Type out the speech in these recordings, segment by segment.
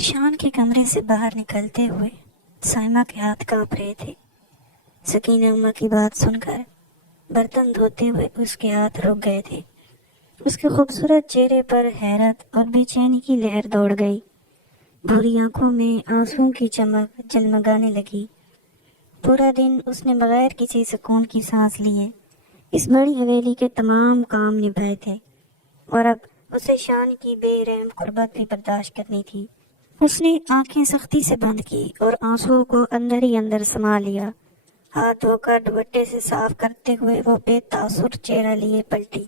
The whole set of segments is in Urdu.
شان کے کمرے سے باہر نکلتے ہوئے سائمہ کے ہاتھ کانپ رہے تھے۔ سکینہ اماں کی بات سن کر برتن دھوتے ہوئے اس کے ہاتھ رک گئے تھے۔ اس کے خوبصورت چہرے پر حیرت اور بے چینی کی لہر دوڑ گئی۔ بھوری آنکھوں میں آنسوؤں کی چمک جلمگانے لگی۔ پورا دن اس نے بغیر کسی سکون کی سانس لیے اس بڑی حویلی کے تمام کام نبھائے تھے، اور اب اسے شان کی بے رحم قربت بھی برداشت کرنی تھی۔ اس نے آنکھیں سختی سے بند کی اور آنسوؤں کو اندر ہی اندر سما لیا۔ ہاتھ دھو کر دوپٹے سے صاف کرتے ہوئے وہ بے تاثر چہرہ لیے پلٹی۔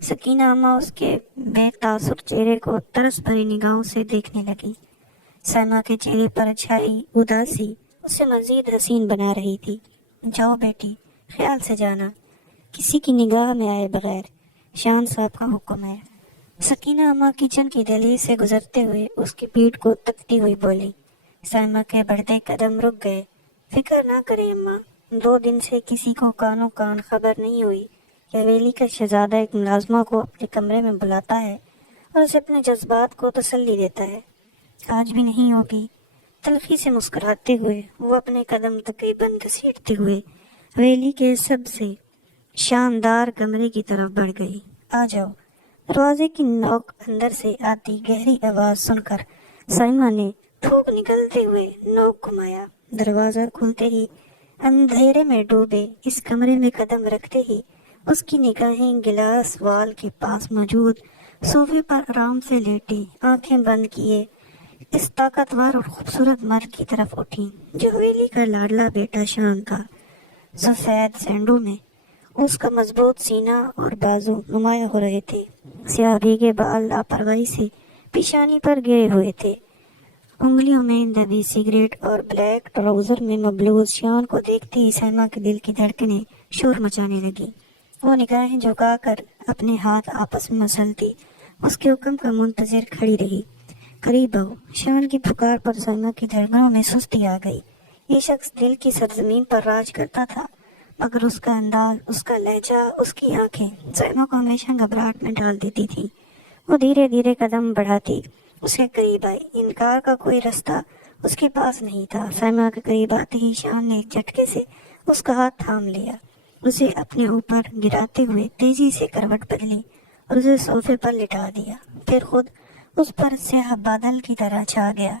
سکینہ اماں اس کے بے تاثر چہرے کو ترس بھری نگاہوں سے دیکھنے لگی۔ سائمہ کے چہرے پر چھائی اداسی اسے مزید حسین بنا رہی تھی۔ جاؤ بیٹی، خیال سے جانا، کسی کی نگاہ میں آئے بغیر، شان صاحب کا حکم ہے۔ سکینہ اماں کچن کی دہلیز سے گزرتے ہوئے اس کی پیٹھ کو تکتی ہوئی بولی۔ سائمہ کے بڑھتے قدم رک گئے۔ فکر نہ کریں اماں، 2 دن سے کسی کو کانوں کان خبر نہیں ہوئی کہ حویلی کا شہزادہ ایک ملازمہ کو اپنے کمرے میں بلاتا ہے اور اسے اپنے جذبات کو تسلی دیتا ہے۔ آج بھی نہیں ہوگی۔ تلخی سے مسکراتے ہوئے وہ اپنے قدم تقریباً گھسیٹتے ہوئے حویلی کے سب سے شاندار کمرے کی طرف بڑھ گئی۔ آ جاؤ۔ دروازے کی نوک اندر سے آتی گہری آواز سن کر سائمہ نے تھوک نکلتے ہوئے نوک گھمایا۔ دروازہ کھلتے ہی اندھیرے میں ڈوبے اس کمرے میں قدم رکھتے ہی اس کی نگاہیں گلاس وال کے پاس موجود صوفے پر آرام سے لیٹی آنکھیں بند کیے اس طاقتور اور خوبصورت مرد کی طرف اٹھی جو حویلی کا لاڈلا بیٹا شان تھا۔ سفید سینڈو میں اس کا مضبوط سینہ اور بازو نمایاں ہو رہے تھے۔ سیاہ بھیگے بال لاپرواہی سے پیشانی پر گرے ہوئے تھے۔ انگلیوں میں دبی سگریٹ اور بلیک ٹراؤزر میں مبلوز شان کو دیکھتے ہی سائمہ کے دل کی دھڑکنیں شور مچانے لگی۔ وہ نگاہیں جھکا کر اپنے ہاتھ آپس میں مسلتی اس کے حکم کا منتظر کھڑی رہی۔ قریب آؤ۔ شان کی پکار پر سائمہ کی دھڑکنوں میں سستی آ گئی۔ یہ شخص دل کی سرزمین پر راج کرتا تھا، مگر اس کا انداز، اس کا لہجہ، اس کی آنکھیں سائمہ کو ہمیشہ گھبراہٹ میں ڈال دیتی تھی۔ وہ دھیرے دھیرے قدم بڑھاتی اس کے قریب آئی۔ انکار کا کوئی رستہ اس کے پاس نہیں تھا۔ سائمہ کے قریب آتے ہی شان نے ایک جھٹکے سے اس کا ہاتھ تھام لیا، اسے اپنے اوپر گراتے ہوئے تیزی سے کروٹ بدلی اور اسے صوفے پر لٹا دیا، پھر خود اس پر سیاہ بادل کی طرح چھا گیا۔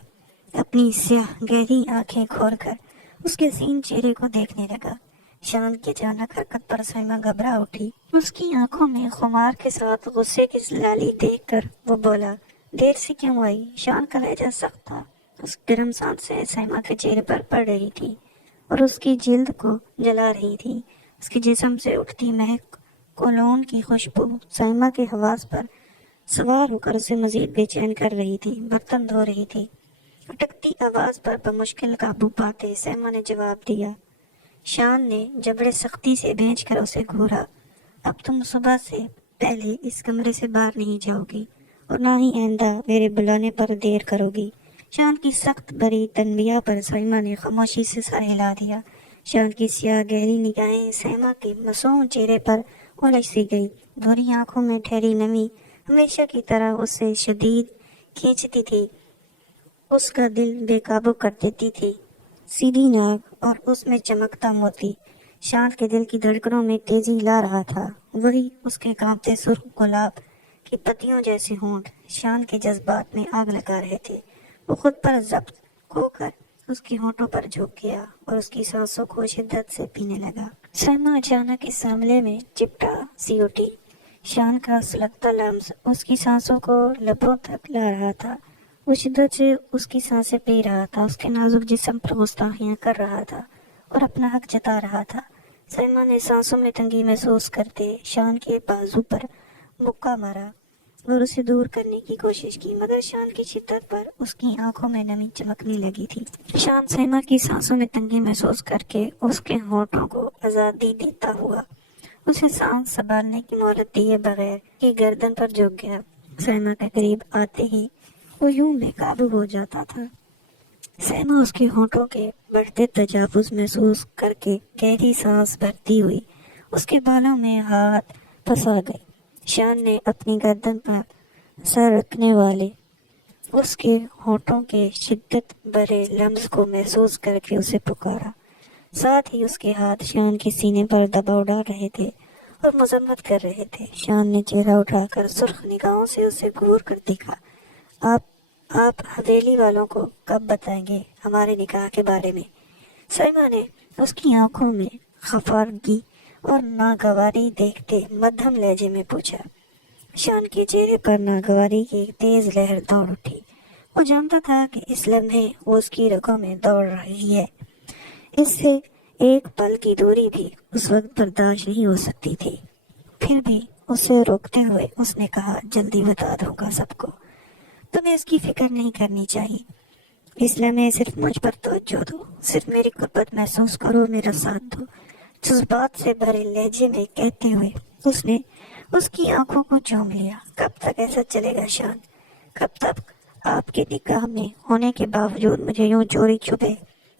اپنی سیاہ گہری آنکھیں کھول کر اس کے حسین چہرے کو دیکھنے لگا۔ شان کی اچانک حرکت پر سائمہ گھبرا اٹھی۔ اس کی آنکھوں میں خمار کے ساتھ غصے کی لالی دیکھ کر وہ بولا، دیر سے کیوں آئی؟ شان کا لہجہ سخت تھا۔ اس گرم سانسیں سائمہ کے چہرے پر پڑ رہی تھی اور اس کی جلد کو جلا رہی تھی۔ اس کے جسم سے اٹھتی مہک کولون کی خوشبو سائمہ کے حواس پر سوار ہو کر اسے مزید بے چین کر رہی تھی۔ برتن دھو رہی تھی۔ اٹکتی آواز پر بمشکل قابو پاتے سائمہ نے جواب دیا۔ شان نے جبڑے سختی سے بھینچ کر اسے گھورا۔ اب تم صبح سے پہلے اس کمرے سے باہر نہیں جاؤ گی اور نہ ہی آئندہ میرے بلانے پر دیر کرو گی۔ شان کی سخت بری تنبیہ پر سائمہ نے خاموشی سے سر ہلا دیا۔ شان کی سیاہ گہری نگاہیں سائمہ کے معصوم چہرے پر الجھ سی گئی۔ بھوری آنکھوں میں ٹھہری نمی ہمیشہ کی طرح اسے شدید کھینچتی تھی، اس کا دل بے قابو کر دیتی تھی۔ سیدھی ناک اور اس میں چمکتا موتی شان کے دل کی دھڑکنوں میں تیزی لا رہا تھا۔ وہی اس کے کانپتے سرخ گلاب کی پتیوں جیسے ہونٹ شان کے جذبات میں آگ لگا رہے تھے۔ وہ خود پر ضبط کھو کر اس کے ہونٹوں پر جھک گیا اور اس کی سانسوں کو شدت سے پینے لگا۔ سائمہ اچانک اس معاملے میں چپٹا سی اٹھی۔ شان کا سلگتا لمس اس کی سانسوں کو لبوں تک لا رہا تھا۔ وہ شدت سے اس کی سانسیں پی رہا تھا، اس کے نازک جسم پر گستاخیاں کر رہا تھا اور اپنا حق جتا رہا تھا۔ سائمہ نے سانسوں میں تنگی محسوس کرتے شان کے بازو پر مکہ مارا اور اسے دور کرنے کی کوشش کی، مگر شان کی شدت پر اس کی آنکھوں میں نمی چمکنے لگی تھی۔ شان سائمہ کی سانسوں میں تنگی محسوس کر کے اس کے ہونٹوں کو آزادی دیتا ہوا اسے سانس سنبھالنے کی مہلت دیے بغیر کی گردن پر جھک گیا۔ سائمہ کے قریب آتے ہی وہ یوں بے قابو ہو جاتا تھا۔ سائمہ اس کے ہونٹوں کے بڑھتے تجاوز محسوس کر کے گہری سانس بھرتی ہوئی اس کے بالوں میں ہاتھ پھنسا گئی۔ شان نے اپنی گردن پر سر رکھنے والے اس کے ہونٹوں کے شدت بھرے لمس کو محسوس کر کے اسے پکارا۔ ساتھ ہی اس کے ہاتھ شان کے سینے پر دباؤ ڈال رہے تھے اور مذمت کر رہے تھے۔ شان نے چہرہ اٹھا کر سرخ نگاہوں سے اسے گھور کر دیکھا۔ آپ حویلی والوں کو کب بتائیں گے ہمارے نکاح کے بارے میں؟ سائمہ نے اس کی آنکھوں میں خفارگی اور ناگواری دیکھتے مدھم لہجے میں پوچھا۔ شان کے چہرے پر ناگواری کی ایک تیز لہر دوڑ اٹھی۔ وہ جانتا تھا کہ اس لمحے وہ اس کی رگوں میں دوڑ رہی ہے۔ اس سے ایک پل کی دوری بھی اس وقت برداشت نہیں ہو سکتی تھی۔ پھر بھی اسے روکتے ہوئے اس نے کہا، جلدی بتا دوں گا سب کو۔ تمہیں اس کی فکر نہیں کرنی چاہیے۔ اس لمحے صرف مجھ پر توجہ دو، صرف میری قربت محسوس کرو، میرا ساتھ دو۔ جذبات سے بھرے لہجے میں کہتے ہوئے اس نے اس کی آنکھوں کو چوم لیا۔ کب تک ایسا چلے گا شان؟ کب تک آپ کے نکاح میں ہونے کے باوجود مجھے یوں چوری چھپے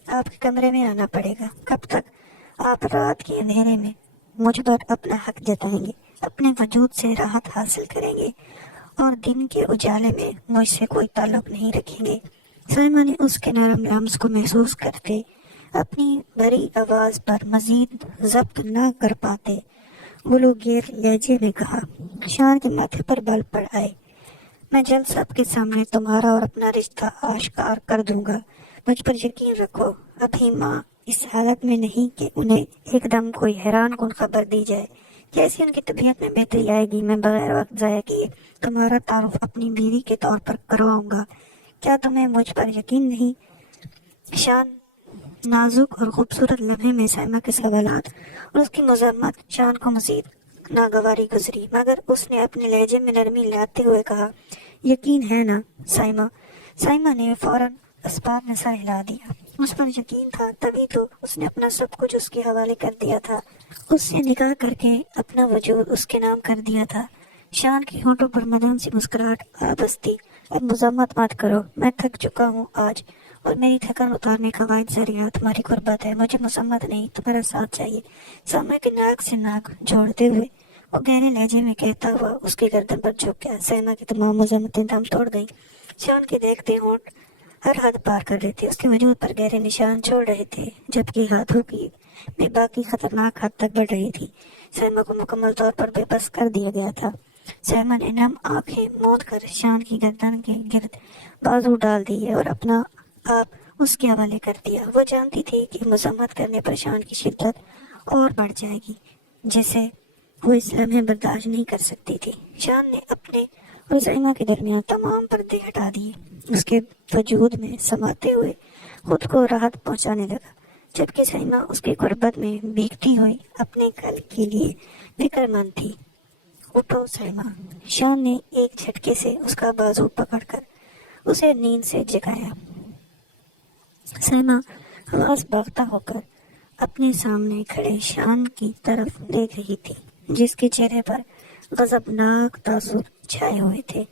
آپ کے کمرے میں آنا پڑے گا؟ کب تک آپ رات کے اندھیرے میں مجھ پر اپنا حق جتائیں گے، اپنے وجود سے راحت حاصل کریں گے اور دن کے اجالے میں مجھ سے کوئی تعلق نہیں رکھیں گے؟ سائمہ نے اس کے نرم لمس کو محسوس کرتے اپنی بھری آواز پر مزید ضبط نہ کر پاتے گلوگیر لہجے میں کہا۔ شان کے ماتھے پر بال پڑ آئے۔ میں جلد سب کے سامنے تمہارا اور اپنا رشتہ آشکار کر دوں گا۔ مجھ پر یقین رکھو، ابھی ماں اس حالت میں نہیں کہ انہیں ایک دم کوئی حیران کن خبر دی جائے۔ جیسی ان کی طبیعت میں بہتری آئے گی، میں بغیر وقت ضائع کیے تمہارا تعارف اپنی بیوی کے طور پر کرواؤں گا۔ کیا تمہیں مجھ پر یقین نہیں؟ شان نازک اور خوبصورت لمحے میں سائمہ کے سوالات اور اس کی مذمت شان کو مزید ناگواری گزری، مگر اس نے اپنے لہجے میں نرمی لاتے ہوئے کہا، یقین ہے نا سائمہ؟ سائمہ نے فوراً اسباب میں سر ہلا دیا۔ اس پر یقین تھا، تبھی تو اس نے اپنا سب کچھ اس کے حوالے کر دیا تھا، اس سے نکاح کر کے اپنا وجود اس کے نام کر دیا تھا۔ شان کے ہونٹوں پر مدھم سی مسکراہٹ آ بستی۔ اب مذمت مت کرو، میں تھک چکا ہوں آج، اور میری تھکن اتارنے کا واحد ذریعہ تمہاری قربت ہے۔ مجھے مذمت نہیں، تمہارا ساتھ چاہیے۔ سائمہ کے ناک سے ناک جوڑتے ہوئے وہ گہرے لہجے میں کہتا ہوا اس کی گردن پر جھک گیا۔ سائمہ کی تمام مذمتیں دم توڑ گئیں۔ شان کے دیکھتے ہونٹ ہر حد پار کر رہے تھے، اس کے وجود پر گہرے نشان چھوڑ رہے تھے، جبکہ ہاتھوں کی بے باکی خطرناک حد تک بڑھ رہی تھی۔ سائمہ کو مکمل طور پر بے بس کر دیا گیا تھا۔ سائمہ نے نم آنکھیں موند کر شان کی گردن کے گرد بازو ڈال دیے اور اپنا آپ اس کے حوالے کر دیا۔ وہ جانتی تھی کہ مذمت کرنے پر شان کی شدت اور بڑھ جائے گی، جسے وہ اس لمحے برداشت نہیں کر سکتی تھی۔ شان نے اپنے اور سائمہ کے درمیان تمام پردے ہٹا دیے، اس کے وجود میں سماتے ہوئے خود کو راحت پہنچانے لگا، جبکہ سائمہ اس کی قربت میں بھیگتی ہوئی اپنے کل کے لیے فکر مند تھی۔ اٹھو سائمہ، شان نے ایک جھٹکے سے اس کا بازو پکڑ کر اسے نیند سے جگایا۔ سائمہ حواس باختہ ہو کر اپنے سامنے کھڑے شان کی طرف دیکھ رہی تھی، جس کے چہرے پر غضبناک تاثر چھائے ہوئے تھے۔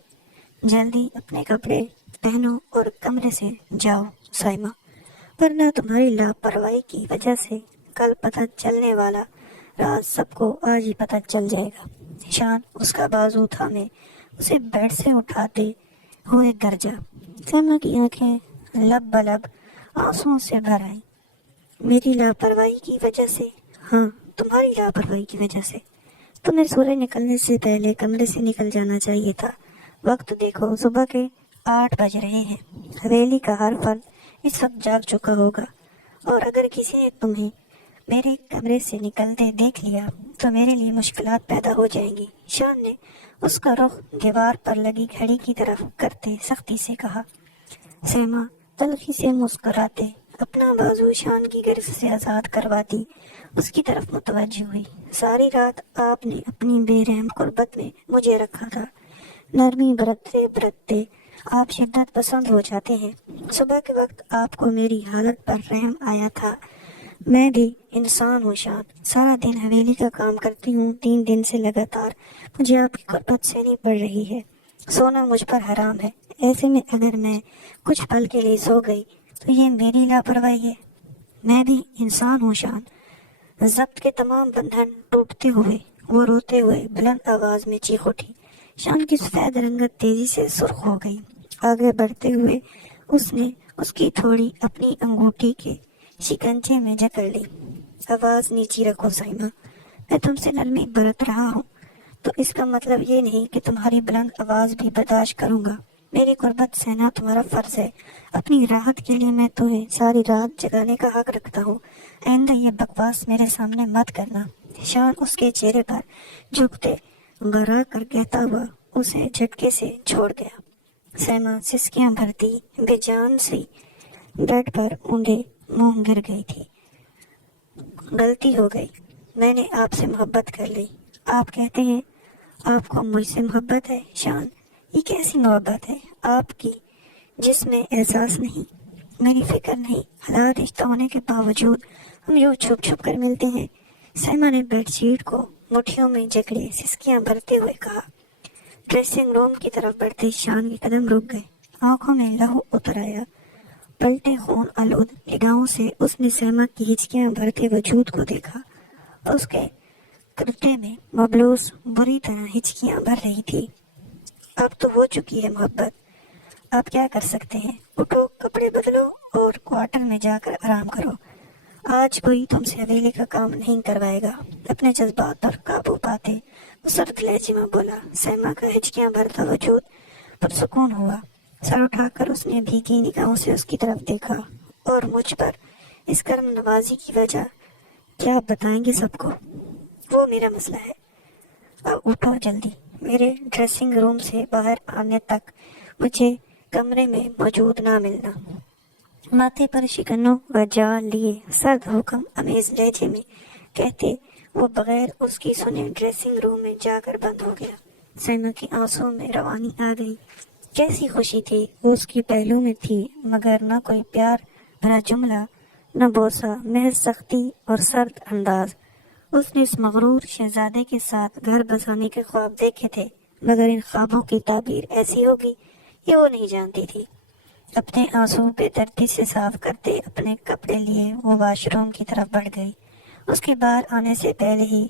جلدی اپنے کپڑے پہنو اور کمرے سے جاؤ سائمہ، ورنہ تمہاری لاپرواہی کی وجہ سے کل پتہ چلنے والا راز سب کو آج ہی پتہ چل جائے گا۔ شان اس کا بازو تھامے اسے بیڈ سے اٹھاتے ہوئے گرجا۔ سائمہ کی آنکھیں لب بلب آنسوؤں سے بھر آئیں۔ میری لاپرواہی کی وجہ سے؟ ہاں، تمہاری لاپرواہی کی وجہ سے۔ تمہیں سورج نکلنے سے پہلے کمرے سے نکل جانا چاہیے تھا۔ وقت دیکھو، صبح کے 8 بج رہے ہیں۔ حویلی کا ہر فرد اس وقت جاگ چکا ہوگا، اور اگر کسی نے تمہیں میرے کمرے سے نکلتے دیکھ لیا تو میرے لیے مشکلات پیدا ہو جائیں گی۔ شان نے اس کا رخ دیوار پر لگی گھڑی کی طرف کرتے سختی سے کہا۔ سائمہ تلخی سے مسکراتے اپنا بازو شان کی گرفت سے آزاد کرواتی اس کی طرف متوجہ ہوئی۔ ساری رات آپ نے اپنی بے رحم قربت میں مجھے رکھا تھا، نرمی برتتے برتتے آپ شدت پسند ہو جاتے ہیں۔ صبح کے وقت آپ کو میری حالت پر رحم آیا تھا۔ میں بھی انسان ہوں شان، سارا دن حویلی کا کام کرتی ہوں، 3 دن سے لگاتار مجھے آپ کی قربت سہنی پڑ رہی ہے، سونا مجھ پر حرام ہے۔ ایسے میں اگر میں کچھ پل کے لیے سو گئی تو یہ میری لاپرواہی ہے۔ میں بھی انسان ہوں شان۔ ضبط کے تمام بندھن ٹوٹتے ہوئے وہ روتے ہوئے بلند آواز میں چیخ اٹھی۔ شان کی سفید رنگت تیزی سے سرخ ہو گئی۔ آگے بڑھتے ہوئے اس نے اس کی تھوڑی اپنی انگوٹھی کے شکنجے میں جکڑ لی۔ آواز نیچی رکھو سائمہ، میں تم سے نرمی برت رہا ہوں تو اس کا مطلب یہ نہیں کہ تمہاری بلند آواز بھی برداشت کروں گا۔ میری قربت سہنا تمہارا فرض ہے۔ اپنی راحت کے لیے میں تمہیں ساری رات جگانے کا حق رکھتا ہوں۔ آئندہ یہ بکواس میرے سامنے مت کرنا۔ شان اس کے چہرے پر جھکتے برا کر کہتا ہوا اسے جھٹکے سے چھوڑ گیا۔ سائمہ سسکیاں بھرتی بے جان سی بیڈ پر اونڈے منہ گر گئی تھی۔ غلطی ہو گئی، میں نے آپ سے محبت کر لی۔ آپ کہتے ہیں آپ کو مجھ سے محبت ہے؟ شان، یہ کیسی محبت ہے آپ کی جس میں احساس نہیں، میری فکر نہیں؟ حالات رشتہ ہونے کے باوجود ہم یوں چھپ چھپ کر ملتے ہیں۔ سائمہ نے بیڈ شیٹ کو مٹھیوں میں جکڑے سسکیاں بھرتے ہوئے کہا۔ ڈریسنگ روم کی طرف بڑھتے شان کے قدم رک گئے، آنکھوں میں لہو اتر آیا۔ پلٹے خون آلود نگاہوں سے اس نے سائمہ کی ہچکیاں بھرتے وجود کو دیکھا۔ اس کے کرتے میں مبلوس بری طرح ہچکیاں بھر رہی تھی۔ اب تو ہو چکی ہے محبت، آپ کیا کر سکتے ہیں؟ اٹھو، کپڑے بدلو اور کوارٹر میں جا کر آرام کرو۔ آج کوئی تم سے حویلی کا کام نہیں کروائے گا۔ اپنے جذبات پر قابو پاتے وہ سرد لہجے میں بولا۔ سائمہ کا ہچکیاں بھرتا وجود پرسکون ہوا۔ سر اٹھا کر اس نے بھیگی نگاہوں سے اس کی طرف دیکھا۔ اور مجھ پر اس کرم نوازی کی وجہ کیا بتائیں گے سب کو؟ وہ میرا مسئلہ ہے۔ اب اٹھو جلدی، میرے ڈریسنگ روم سے باہر آنے تک مجھے کمرے میں موجود نہ ملنا۔ ماتھے پر شکنوں وجا لیے سرد حکم امیز لہجے میں کہتے وہ بغیر اس کی سنے ڈریسنگ روم میں جا کر بند ہو گیا۔ سائمہ کی آنسوں میں روانی آ گئی۔ کیسی خوشی تھی وہ اس کی پہلو میں تھی، مگر نہ کوئی پیار بھرا جملہ، نہ بوسہ، محض سختی اور سرد انداز۔ اس نے اس مغرور شہزادے کے ساتھ گھر بسانے کے خواب دیکھے تھے، مگر ان خوابوں کی تعبیر ایسی ہوگی یہ وہ نہیں جانتی تھی۔ اپنے آنسو بے دردی سے صاف کرتے اپنے کپڑے لیے وہ واش روم کی طرف بڑھ گئی۔ اس کے باہر آنے سے پہلے ہی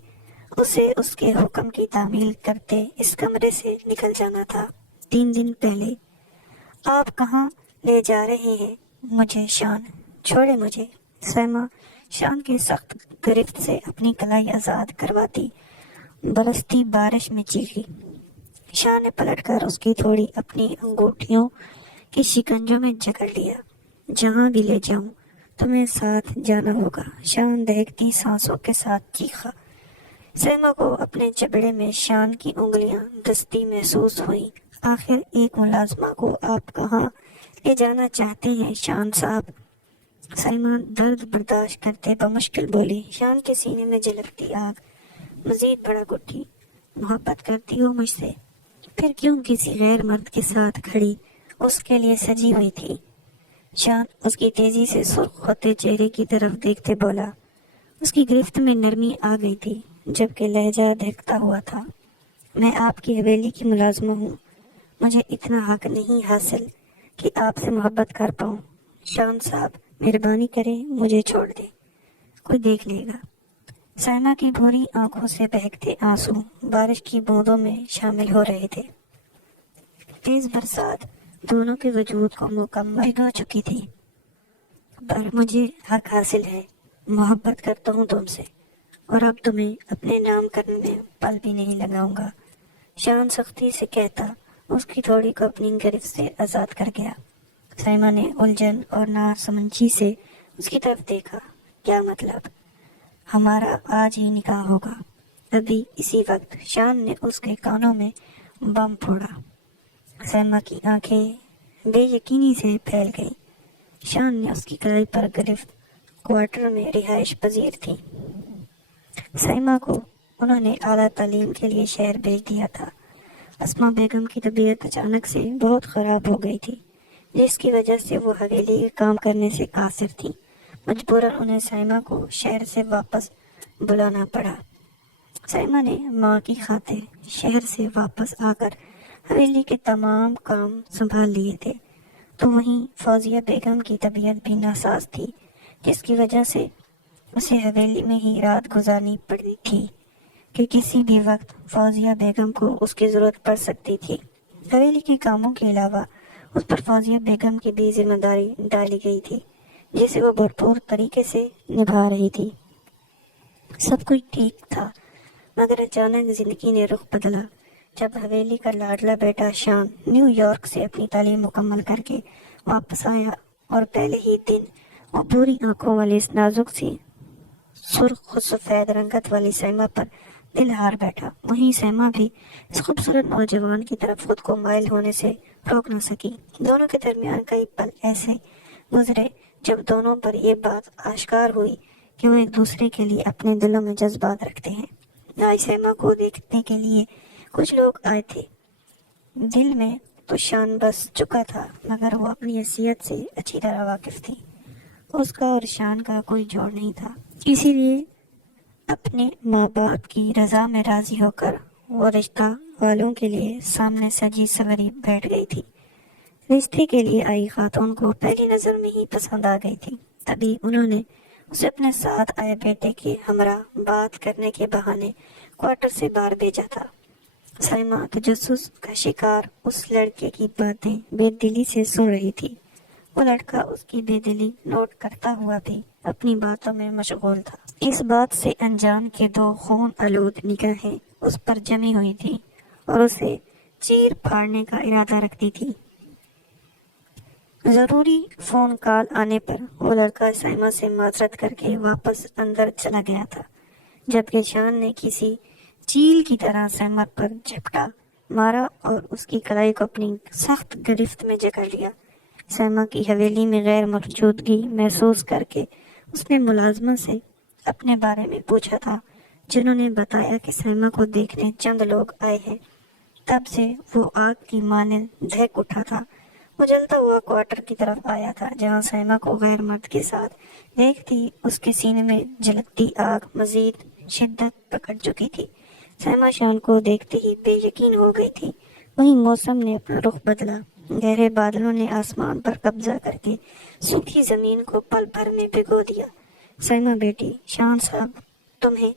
اسے اس کے حکم کی تعمیل کرتے اس کمرے سے نکل جانا تھا۔ 3 دن پہلے۔ آپ کہاں لے جا رہے ہیں مجھے شان؟ چھوڑے مجھے۔ سائمہ شان کے سخت گرفت سے اپنی کلائی آزاد کرواتی برستی بارش میں چیخی۔ شان نے پلٹ کر اس کی تھوڑی اپنی انگوٹھیوں کے شکنجوں میں جکڑ لیا۔ جہاں بھی لے جاؤں تمہیں ساتھ جانا ہوگا، شان دہکتی سانسوں کے ساتھ چیخا۔ سائمہ کو اپنے جبڑے میں شان کی انگلیاں دستی محسوس ہوئیں۔ آخر ایک ملازمہ کو آپ کہاں لے جانا چاہتے ہیں شان صاحب؟ سائمہ درد برداشت کرتے بمشکل بولی۔ شان کے سینے میں جلکتی آگ مزید بڑا اٹھی۔ محبت کرتی ہو مجھ سے؟ پھر کیوں کسی غیر مرد کے ساتھ کھڑی اس کے لیے سجی ہوئی تھی؟ شان اس کی تیزی سے سرخ ہوتے چہرے کی طرف دیکھتے بولا۔ اس کی گرفت میں نرمی آ گئی تھی جبکہ لہجہ دہکتا ہوا تھا۔ میں آپ کی حویلی کی ملازمہ ہوں، مجھے اتنا حق نہیں حاصل کہ آپ سے محبت کر پاؤں۔ شان صاحب مہربانی کریں مجھے چھوڑ دیں، کوئی دیکھ لے گا۔ سائمہ کی بھوری آنکھوں سے بہکتے آنسو بارش کی بوندوں میں شامل ہو رہے تھے۔ تیز برسات دونوں کے وجود کو مکمل بھگو چکی تھی۔ پر مجھے حق حاصل ہے، محبت کرتا ہوں تم سے، اور اب تمہیں اپنے نام کرنے میں پل بھی نہیں لگاؤں گا۔ شان سختی سے کہتا اس کی تھوڑی کو اپنی گرفت سے آزاد کر گیا۔ سائمہ نے الجھن اور ناسمجھی سے اس کی طرف دیکھا۔ کیا مطلب؟ ہمارا آج ہی نکاح ہوگا۔ ابھی اسی وقت شان نے اس کے کانوں میں بم پھوڑا۔ سائمہ کی آنکھیں بے یقینی سے پھیل گئیں۔ شان نے اس کی کلائی پر گرفت کوارٹر میں رہائش پذیر تھی۔ سائمہ کو انہوں نے اعلیٰ تعلیم کے لیے شہر بھیج دیا تھا۔ اسما بیگم کی طبیعت اچانک سے بہت خراب ہو گئی تھی، جس کی وجہ سے وہ حویلی کے کام کرنے سے قاصر تھی۔ مجبوراً انہیں سائمہ کو شہر سے واپس بلانا پڑا۔ سائمہ نے ماں کی خاطر شہر سے واپس آ کر حویلی کے تمام کام سنبھال لیے تھے، تو وہیں فوزیہ بیگم کی طبیعت بھی ناساز تھی، جس کی وجہ سے اسے حویلی میں ہی رات گزارنی پڑی تھی کہ کسی بھی وقت فوزیہ بیگم کو اس کی ضرورت پڑ سکتی تھی۔ حویلی کے کاموں کے علاوہ اس پر فوزیہ بیگم کی بھی ذمہ داری ڈالی گئی تھی جسے وہ بھرپور طریقے سے نبھا رہی تھی۔ سب کچھ ٹھیک تھا، مگر اچانک زندگی نے رخ بدلا جب حویلی کا لاڈلا بیٹا شان نیو یارک سے اپنی تعلیم مکمل کر کے واپس آیا، اور پہلے ہی دن وہ بری آنکھوں والی اس نازک سی سرخ و سفید رنگت والی سیما پر دل ہار بیٹھا۔ وہیں سیما بھی اس خوبصورت نوجوان کی طرف خود کو مائل ہونے سے روک نہ سکی۔ دونوں کے درمیان کئی پل ایسے گزرے جب دونوں پر یہ بات آشکار ہوئی کہ وہ ایک دوسرے کے لیے اپنے دلوں میں جذبات رکھتے ہیں۔ آج سیما کو دیکھنے کے لیے کچھ لوگ آئے تھے۔ دل میں تو شان بس چکا تھا، مگر وہ اپنی حیثیت سے اچھی طرح واقف تھی۔ اس کا اور شان کا کوئی جوڑ نہیں تھا، اسی لیے اپنے ماں باپ کی رضا میں راضی ہو کر وہ رشتہ والوں کے لیے سامنے سجی سوری بیٹھ گئی تھی۔ رشتے کے لیے آئی خاتون کو پہلی نظر میں ہی پسند آ گئی تھی، تبھی انہوں نے اسے اپنے ساتھ آئے بیٹے کے ہمراہ بات کرنے کے بہانے کوارٹر سے باہر بھیجا تھا۔ سائمہ تجسس کا شکار اس لڑکے کی باتیں بے دلی سے سن رہی تھی۔ وہ لڑکا اس کی بے دلی نوٹ کرتا ہوا بھی اپنی باتوں میں مشغول تھا۔ اس بات سے انجان کے دو خون آلود نگاہیں اس پر جمی ہوئی تھی اور اسے چیر پھاڑنے کا ارادہ رکھتی تھی۔ ضروری فون کال آنے پر وہ لڑکا سائمہ سے معذرت کر کے واپس اندر چلا گیا تھا، جبکہ شان نے کسی چیل کی طرح سائمہ پر جھپٹا مارا اور اس کی کلائی کو اپنی سخت گرفت میں جکڑ لیا۔ سائمہ کی حویلی میں غیر موجودگی محسوس کر کے اس نے ملازمہ سے اپنے بارے میں پوچھا تھا، جنہوں نے بتایا کہ سائمہ کو دیکھنے چند لوگ آئے ہیں۔ تب سے وہ آگ کی مانند دہک اٹھا تھا۔ وہ جلتا ہوا کوارٹر کی طرف آیا تھا، جہاں سائمہ کو غیر مرد کے ساتھ دیکھتی اس کے سینے میں جلکتی آگ مزید شدت پکڑ چکی تھی۔ سائمہ شان کو دیکھتے ہی بے یقین ہو گئی تھی۔ وہیں موسم نے اپنا رخ بدلا، گہرے بادلوں نے آسمان پر قبضہ کر کے سوکھی زمین کو پل بھر میں بھگو دیا۔ سائمہ بیٹی، شان صاحب تمہیں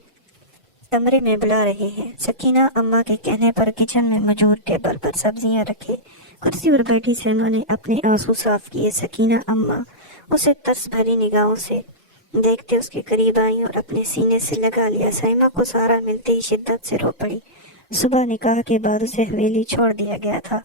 کمرے میں بلا رہے ہیں۔ سکینہ اماں کے کہنے پر کچن میں موجود ٹیبل پر سبزیاں رکھے کرسی پر بیٹھی سائمہ نے اپنے آنسو صاف کیے۔ سکینہ اماں اسے ترس بھری نگاہوں سے دیکھتے اس کے قریب آئیں اور اپنے سینے سے لگا لیا۔ سائمہ کو سہارا ملتے ہی شدت سے رو پڑی۔ صبح نکاح کے بعد اسے حویلی چھوڑ دیا گیا تھا۔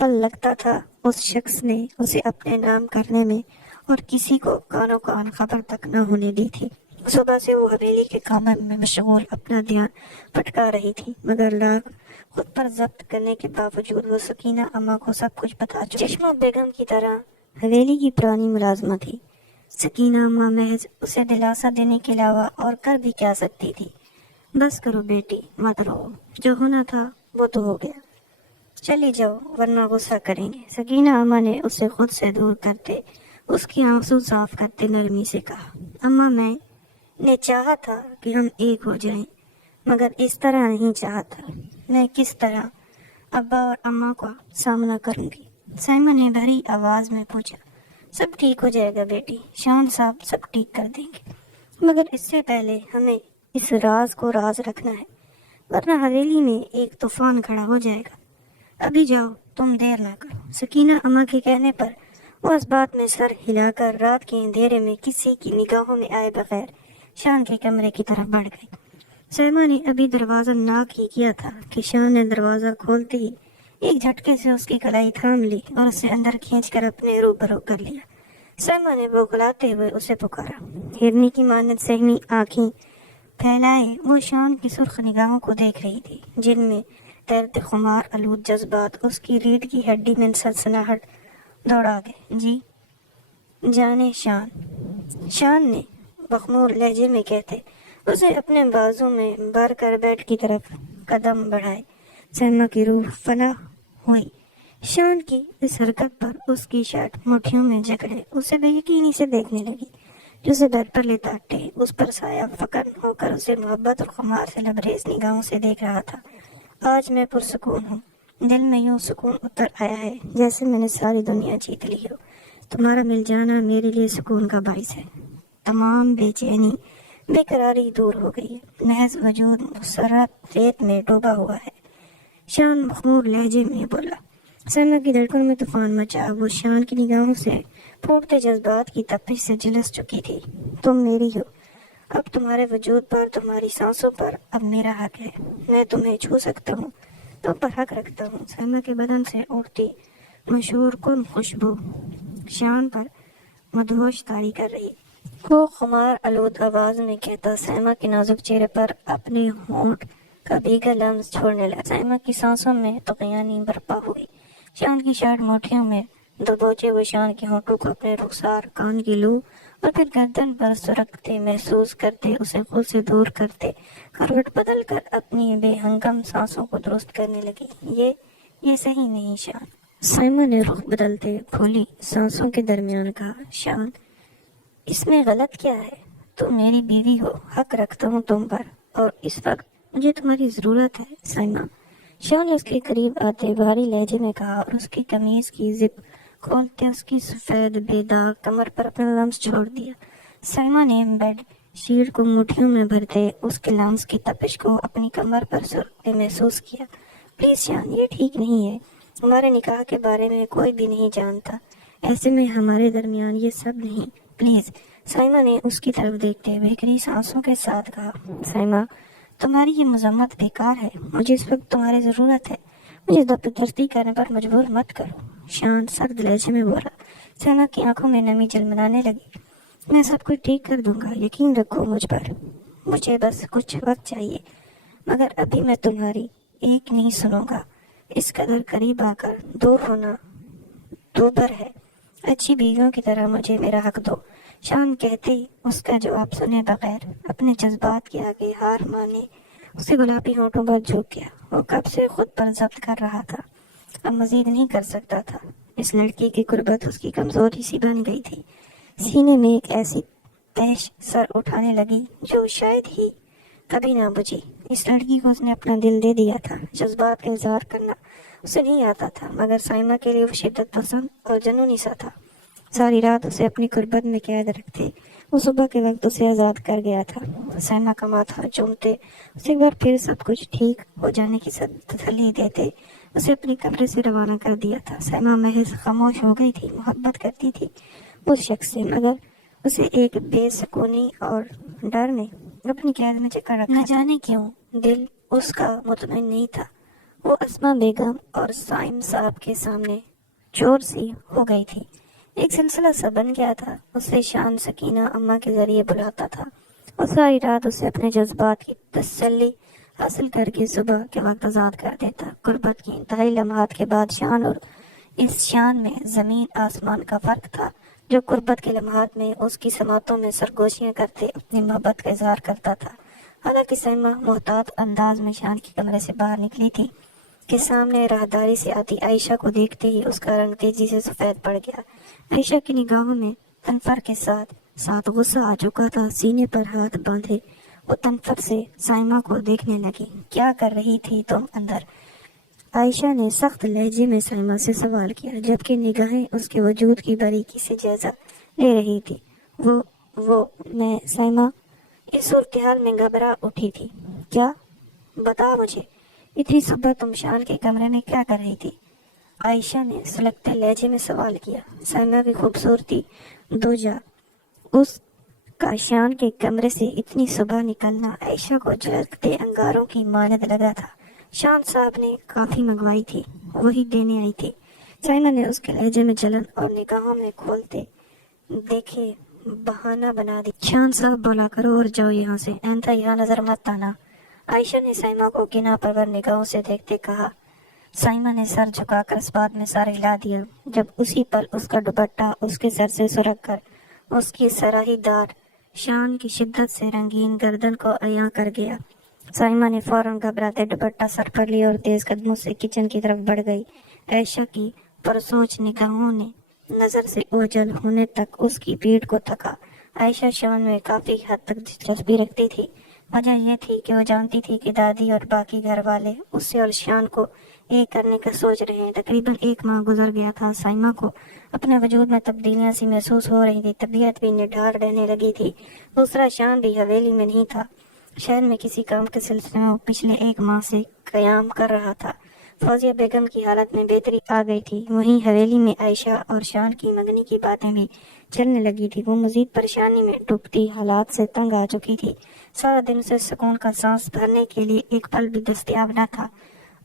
پل لگتا تھا اس شخص نے اسے اپنے نام کرنے میں اور کسی کو کانوں کان خبر تک نہ ہونے دی تھی۔ صبح سے وہ حویلی کے کاموں میں مشغول اپنا دھیان بھٹکا رہی تھی، مگر لاکھ خود پر ضبط کرنے کے باوجود وہ سکینہ اماں کو سب کچھ بتا چکی۔ چشمہ بیگم کی طرح حویلی کی پرانی ملازمہ تھی۔ سکینہ اماں محض اسے دلاسا دینے کے علاوہ اور کر بھی کیا سکتی تھی۔ بس کرو بیٹی، مت رو، جو ہونا تھا وہ تو ہو گیا، چلی جاؤ ورنہ غصہ کریں گے۔ سکینہ اماں نے اسے خود سے دور کرتے اس کی آنسو صاف کرتے نرمی سے کہا، اماں میں نے چاہا تھا کہ ہم ایک ہو جائیں، مگر اس طرح نہیں چاہتا۔ میں کس طرح ابا اور اماں کا سامنا کروں گی؟ سائمہ نے بھری آواز میں پوچھا۔ سب ٹھیک ہو جائے گا بیٹی، شان صاحب سب ٹھیک کر دیں گے، مگر اس سے پہلے ہمیں اس راز کو راز رکھنا ہے، ورنہ حویلی میں ایک طوفان کھڑا ہو جائے گا۔ ابھی جاؤ، تم دیر نہ کرو۔ سکینہ اماں کے کہنے پر وہ اس بات میں سر ہلا کر رات کے اندھیرے میں کسی کی نگاہوں میں آئے بغیر شان کے کمرے کی طرف بڑھ گئی۔ سائمہ نے ابھی دروازہ ناک ہی کیا تھا کہ شان نے دروازہ کھولتے ہی ایک جھٹکے سے اس کی کلائی تھام لی اور اسے اندر کھینچ کر اپنے روبرو کر لیا۔ سائمہ نے بغلاتے ہوئے اسے پکارا۔ ہرنی کی مانند سہمی آنکھیں پھیلائے وہ شان کی سرخ نگاہوں کو دیکھ رہی تھی، جن میں تیرتے خمار آلود جذبات اس کی ریڑھ کی ہڈی میں سنسناہٹ دوڑا گئے۔ جی جانے شان، شان نے مخمور لہجے میں کہتے اسے اپنے بازو میں بھر کر بیڈ کی طرف قدم بڑھائے۔ سائمہ کی روح فنا ہوئی۔ شان کی اس حرکت پر اس کی شرٹ مٹھیوں میں جکڑے اسے بے یقینی سے دیکھنے لگی، جو اسے بیڈ پر لیٹے اس پر سایہ فکن ہو کر اسے محبت اور خمار سے لبریز نگاہوں سے دیکھ رہا تھا۔ آج میں پرسکون ہوں، دل میں یوں سکون اتر آیا ہے جیسے میں نے ساری دنیا جیت لی ہو۔ تمہارا مل جانا میرے لیے سکون کا باعث ہے۔ تمام بے چینی بے قراری دور ہو گئی ہے، محض وجود مسرت ریت میں ڈوبا ہوا ہے۔ شان مخمور لہجے میں بولا۔ سائمہ کی دھڑکنوں میں طوفان مچا، وہ شان کی نگاہوں سے پھوٹتے جذبات کی تپش سے جھلس چکی تھی۔ تم میری ہو، اب تمہارے وجود پر، تمہاری سانسوں پر اب میرا حق ہے، میں تمہیں چھو سکتا ہوں، تم پر حق رکھتا ہوں۔ سائمہ کے بدن سے اٹھتی مشہور کن خوشبو شان پر مدہوش طاری کر رہی۔ وہ خمار آلود آواز میں کہتا سائمہ کے نازک چہرے پر اپنے ہونٹ کا بھیگا لمس چھوڑنے لگا۔ سائمہ کی سانسوں میں طغیانی برپا ہوئی۔ شان کی شرٹ مٹھیوں میں دبوچے وہ شان کے ہونٹوں کو اپنے رخسار، کان کی لو اور پھر گردن پر سرکتے محسوس کرتے، اسے خود سے دور کرتے، کروٹ بدل کر اپنی بے ہنگم سانسوں کو درست کرنے لگی۔ یہ صحیح نہیں شان۔ سائمہ نے رخ بدلتے کھولی سانسوں کے درمیان کہا، شان اس میں غلط کیا ہے؟ تم میری بیوی ہو، حق رکھتا ہوں تم پر، اور اس وقت مجھے تمہاری ضرورت ہے سائمہ۔ شان نے اس کے قریب آتے بھاری لہجے میں کہا اور اس کی قمیض کی زپ کھولتے اس کی سفید بے داغ کمر پر اپنا لمس چھوڑ دیا۔ سائمہ نے بیڈ شیٹ کو مٹھیوں میں بھرتے اس کے لمس کی تپش کو اپنی کمر پر سرکتے محسوس کیا۔ پلیز شان، یہ ٹھیک نہیں ہے، ہمارے نکاح کے بارے میں کوئی بھی نہیں جانتا، ایسے میں ہمارے درمیان یہ سب نہیں، پلیز۔ سائمہ نے اس کی طرف دیکھتے بھیگری سانسوں کے ساتھ کہا، سائمہ تمہاری یہ مذمت بیکار ہے، مجھے اس وقت تمہاری ضرورت ہے، مجھے زبردستی کرنے پر مجبور مت کرو۔ شان سرد لہجے میں بولا۔ سائمہ کی آنکھوں میں نمی جلملانے لگی۔ میں سب کچھ ٹھیک کر دوں گا، یقین رکھو مجھ پر، مجھے بس کچھ وقت چاہیے، مگر ابھی میں تمہاری ایک نہیں سنوں گا۔ اس قدر قریب آ کر دور ہونا دوبر ہے، اچھی بیویوں کی طرح مجھے میرا حق دو۔ شان کہتے ہی اس کا جواب سنے بغیر اپنے جذبات کے آگے ہار مانے اس کے گلابی ہونٹوں پر جھک گیا۔ وہ کب سے خود پر ضبط کر رہا تھا، اب مزید نہیں کر سکتا تھا۔ اس لڑکی کی قربت اس کی کمزوری سی بن گئی تھی۔ سینے میں ایک ایسی تیش سر اٹھانے لگی جو شاید ہی کبھی نہ بجھی۔ اس لڑکی کو اس نے اپنا دل دے دیا تھا، جذبات کا اظہار کرنا اسے نہیں آتا تھا، مگر سائمہ کے لیے وہ شدت پسند اور جنونی سا تھا۔ ساری رات اسے اپنی قربت میں قید رکھتے، وہ صبح کے وقت اسے آزاد کر گیا تھا۔ سائمہ کا ماتھا چومتے اسے ایک بار پھر سب کچھ ٹھیک ہو جانے کی تسلی دیتے اسے اپنے کمرے سے روانہ کر دیا تھا۔ سائمہ محض خاموش ہو گئی تھی، محبت کرتی تھی اس شخص سے، مگر اسے ایک بے سکونی اور ڈر نے اپنی قید میں جکڑ رکھا۔ نہ جانے کیوں دل اس کا مطمئن نہیں تھا۔ وہ اسما بیگم اور سائم صاحب کے سامنے چور سی ہو گئی تھی، ایک سلسلہ سا بن گیا تھا۔ اسے شان سکینہ اماں کے ذریعے بلاتا تھا اور ساری رات اسے اپنے جذبات کی تسلی حاصل کر کے صبح کے وقت آزاد کر دیتا۔ قربت کی انتہائی لمحات کے بعد شان اور اس شان میں زمین آسمان کا فرق تھا۔ جو قربت کے لمحات میں اس کی سماعتوں میں سرگوشیاں کرتے اپنی محبت کا اظہار کرتا تھا۔ حالانکہ سائمہ محتاط انداز میں شان کے کمرے سے باہر نکلی تھی کہ سامنے راہداری سے آتی عائشہ کو دیکھتے ہی اس کا رنگ تیزی سے سفید پڑ گیا۔ عائشہ کی نگاہوں میں تنفر کے ساتھ غصہ آ چکا تھا۔ سینے پر ہاتھ باندھے وہ تنفر سے سائمہ کو دیکھنے لگی۔ کیا کر رہی تھی تم اندر؟ عائشہ نے سخت لہجے میں سائمہ سے سوال کیا، جبکہ نگاہیں اس کے وجود کی باریکی سے جائزہ لے رہی تھی۔ میں سائمہ اس صورتحال میں گھبرا اٹھی تھی۔ کیا؟ بتا مجھے، اتنی صبح تم شان کے کمرے میں کیا کر رہی تھی؟ عائشہ نے سلگتے لہجے میں سوال کیا۔ سائمہ کی خوبصورتی دوجا اس کا شان کے کمرے سے اتنی صبح نکلنا عائشہ کو جھلکتے انگاروں کی مانند لگا تھا۔ شان صاحب نے کافی منگوائی تھی، وہی دینے آئی تھی۔ سائمہ نے اس کے لہجے میں جلن اور نگاہوں میں کھولتے دیکھے بہانہ بنا دی۔ شان صاحب بولا کرو اور جاؤ یہاں سے، آئندہ یہاں نظر مت آنا۔ عائشہ نے سائمہ کو کینہ پرور نگاہوں سے دیکھتے کہا۔ سائمہ نے سر جھکا کر اس بات میں سر ہلا دیا جب اسی پل اس کا دوپٹہ اس کے سر سے سرک کر اس کی سراہی دار شان کی شدت سے رنگین گردن کو عیاں کر گیا۔ سائمہ نے فوراً گھبراتے دوپٹہ سر پر لیا اور تیز قدموں سے کچن کی طرف بڑھ گئی۔ عائشہ کی پرسوچ نگاہوں نے نظر سے اوجھل ہونے تک اس کی پیٹھ کو تھکا۔ عائشہ شان میں کافی حد تک دلچسپی رکھتی تھی۔ وجہ یہ تھی کہ وہ جانتی تھی کہ دادی اور باقی گھر والے اس سے اور شان کو ایک کرنے کا سوچ رہے ہیں۔ تقریباً 1 ماہ گزر گیا تھا۔ سائمہ کو اپنے وجود میں تبدیلیاں سی محسوس ہو رہی تھی، طبیعت بھی نڈھال رہنے لگی تھی۔ دوسرا شان بھی حویلی میں نہیں تھا، شہر میں کسی کام کے سلسلے میں وہ پچھلے 1 ماہ سے قیام کر رہا تھا۔ فوزیہ بیگم کی حالت میں بہتری آ گئی تھی۔ وہیں حویلی میں عائشہ اور شان کی منگنی کی باتیں بھی چلنے لگی تھی۔ وہ مزید پریشانی میں ڈوبتی حالات سے تنگ آ چکی تھی۔ سارا دن اسے سکون کا سانس بھرنے کے لیے ایک پل بھی دستیاب نہ تھا۔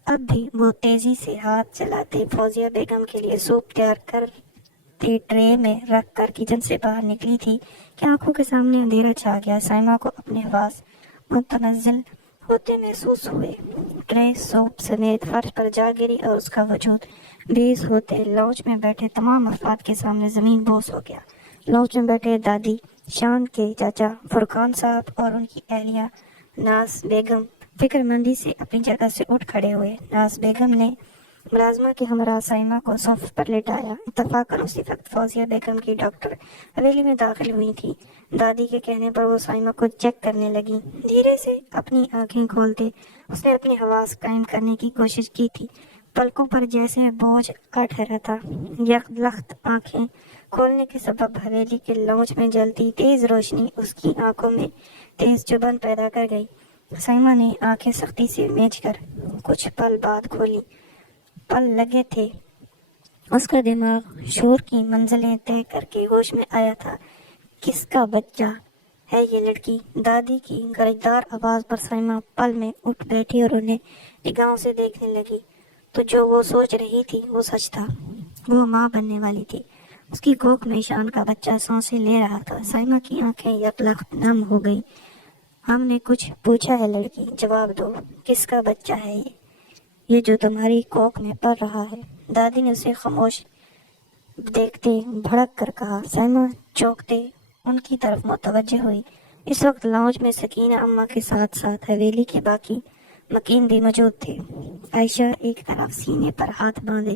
اب بھی وہ تیزی سے ہاتھ چلاتے فوزیہ بیگم کے لیے سوپ تیار کرتے ٹرے میں رکھ کر کچن سے باہر نکلی تھی کہ آنکھوں کے سامنے اندھیرا چھا گیا۔ سائمہ کو اپنے حواس متنزل ہوتے محسوس ہوئے۔ ٹرے سوپ سمیت فرش پر جا گری اور اس کا وجود بیز ہوتے لاؤنج میں بیٹھے تمام افراد کے سامنے زمین بوس ہو گیا۔ لاؤنج میں بیٹھے دادی، شان کے چاچا فرقان صاحب اور ان کی اہلیہ ناز بیگم فکر مندی سے اپنی جگہ سے اٹھ کھڑے ہوئے۔ ناز بیگم نے ملازمہ کے ہمراہ سائمہ کو صف پر لٹایا۔ اتفاقاً اسی وقت فوزیہ بیگم کی ڈاکٹر حویلی میں داخل ہوئی تھی۔ دادی کے کہنے پر وہ سائمہ کو چیک کرنے لگی۔ دھیرے سے اپنی آنکھیں کھولتے اس نے اپنے حواس قائم کرنے کی کوشش کی تھی۔ پلکوں پر جیسے بوجھ آ ٹھہرا تھا۔ یکلخت آنکھیں کھولنے کے سبب حویلی کے لاؤنج میں جلتی تیز روشنی اس کی آنکھوں میں تیز چبھن پیدا کر گئی۔ سائمہ نے آنکھیں سختی سے میچ کر کچھ پل بعد کھولی۔ پل لگے تھے اس کا دماغ شور کی منزلیں طے کر کے ہوش میں آیا تھا۔ کس کا بچہ ہے یہ لڑکی؟ دادی کی گرجدار آواز پر سائمہ پل میں اٹھ بیٹھی اور انہیں نگاہوں سے دیکھنے لگی۔ تو جو وہ سوچ رہی تھی وہ سچ تھا۔ وہ ماں بننے والی تھی۔ اس کی کوکھ میں شان کا بچہ سانسیں لے رہا تھا۔ سائمہ کی آنکھیں یکلخت نم ہو گئی۔ ہم نے کچھ پوچھا ہے لڑکی، جواب دو، کس کا بچہ ہے یہ جو تمہاری کوکھ میں پل رہا ہے؟ دادی نے اسے خاموش دیکھتے بھڑک کر کہا۔ سائمہ چونکتے ان کی طرف متوجہ ہوئی۔ اس وقت لاؤنج میں سکینہ اماں کے ساتھ ساتھ حویلی کے باقی مکین بھی موجود تھے۔ عائشہ ایک طرف سینے پر ہاتھ باندھے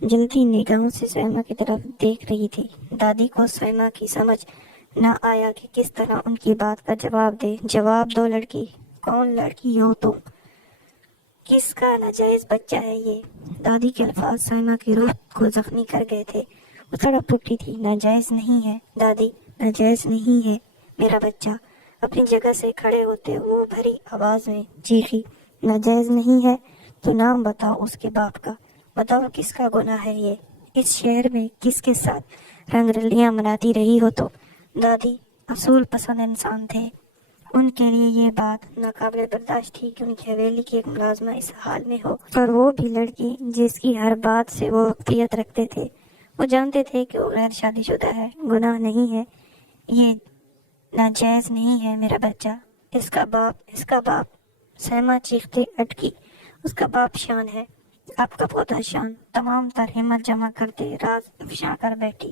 جلتی نگاہوں سے سائمہ کی طرف دیکھ رہی تھی۔ دادی کو سائمہ کی سمجھ نہ آیا کہ کس طرح ان کی بات کا جواب دے۔ جواب دو لڑکی، کون لڑکی ہو تم؟ کس کا ناجائز بچہ ہے یہ؟ دادی کے الفاظ سائمہ کی روح کو زخمی کر گئے تھے۔ وہ تڑپ اٹھی تھی۔ ناجائز نہیں ہے دادی، ناجائز نہیں ہے میرا بچہ۔ اپنی جگہ سے کھڑے ہوتے وہ بھری آواز میں چیخی۔ ناجائز نہیں ہے تو نام بتاؤ اس کے باپ کا، بتاؤ کس کا گناہ ہے یہ؟ اس شہر میں کس کے ساتھ رنگ رلیاں مناتی رہی ہو تو؟ دادی اصول پسند انسان تھے۔ ان کے لیے یہ بات ناقابل برداشت تھی کہ ان کی حویلی کی ایک ملازمہ اس حال میں ہو، اور وہ بھی لڑکی جس کی ہر بات سے وہ واقفیت رکھتے تھے۔ وہ جانتے تھے کہ وہ غیر شادی شدہ ہے، گناہ نہیں ہے یہ، ناجائز نہیں ہے میرا بچہ۔ اس کا باپ سائمہ چیختے اٹکی۔ اس کا باپ شان ہے، آپ کا پوتا شان۔ تمام تر ہمت جمع کرتے راز افشاں کر بیٹھی۔